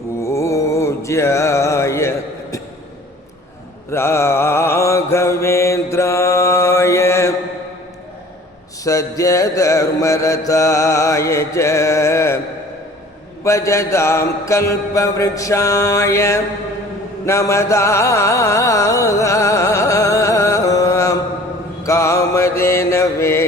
पूज्याय राघवेन्द्राय सद्यधर्मरताय च भजतां कल्पवृक्षाय नमतां कामधेनवे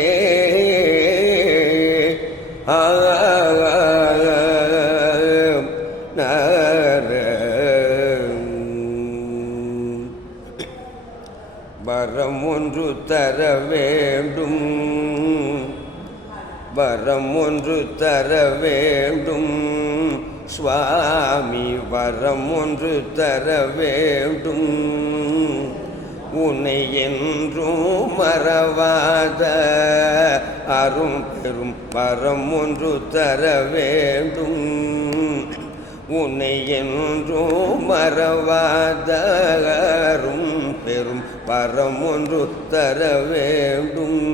வரம் ஒன்று தர வேண்டும், வரம் ஒன்று தர வேண்டும் சுவாமி, வரம் ஒன்று தர வேண்டும். உன்னை என்றும் மறவாத அரும் பெரும் வரம் ஒன்று தர வேண்டும். உன்னை என்றும் மறவாத அரும் பெரும் வரம் ஒன்று தர வேண்டும்.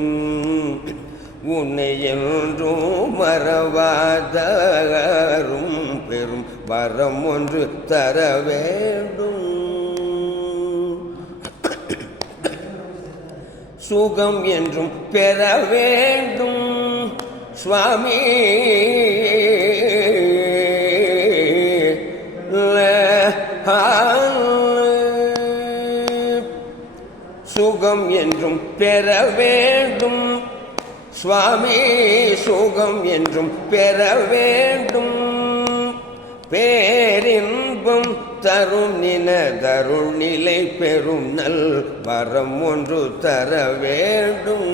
உன்னை என்றும் மறவாத அரும் பெரும் வரம் ஒன்று தர வேண்டும். சுகம் என்றும் பெற வேண்டும் சுவாமி, சுகம் என்றும் பெற வேண்டும் சுவாமி, சுகம் என்றும் பெற வேண்டும். பேரின்பம் தரும் நினதருள் நிலை பெறும் நல் வரம் ஒன்று தர வேண்டும்.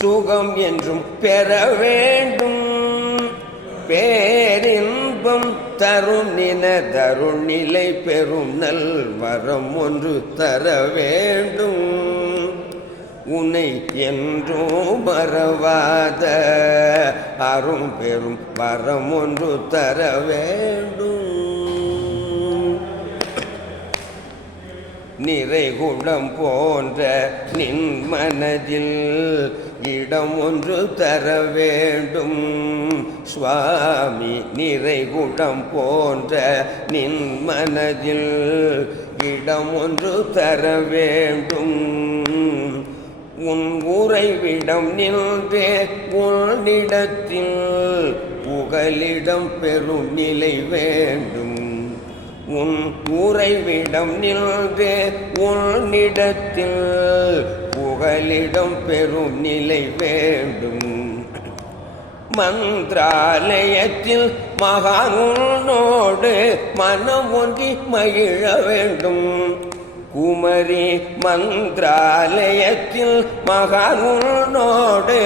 சுகம் என்றும் பெற வேண்டும். பேரின்பம் தரும் நினதருள் நிலை பெறும் நல் வரம் ஒன்று தர வேண்டும். உன்னை என்றும் மறவாத அரும் பெரும் வரம் ஒன்று தர வேண்டும். நிறைகுடம் போன்ற நின் மனதில் இடம் ஒன்று தர வேண்டும் சுவாமி, நிறைகுடம் போன்ற நின் மனதில் இடம் ஒன்று தர வேண்டும். உன் உறைவிடம் நின்றே உன்னிடத்தில் புகலிடம் பெறும் நிலை வேண்டும். உன் உறைவிடம் நின்றே உன்னிடத்தில் புகலிடம் பெறும் நிலை வேண்டும். மந்திராலயத்தில் மகானோடு மனம் ஒன்றி மகிழ வேண்டும். குமரி மந்திராலயத்தில் மகானோடு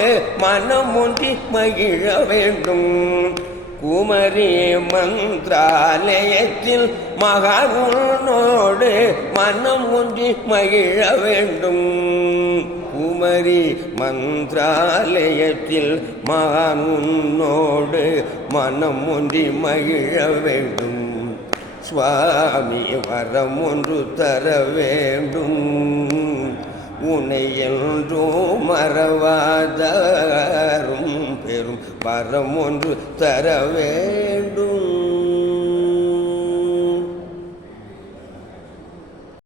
மனம் ஒன்றி மகிழ வேண்டும். குமரி மந்திராலயத்தில் மகானோடு மனம் ஒன்றி மகிழ வேண்டும். குமரி மந்திராலயத்தில் மகானோடு மனம் ஒன்றி மகிழ வேண்டும். சுவாமி வரம் ஒன்று தர வேண்டும். உன்னை என்றும் மறவாத அரும் பெரும் வரம் ஒன்று தர வேண்டும்.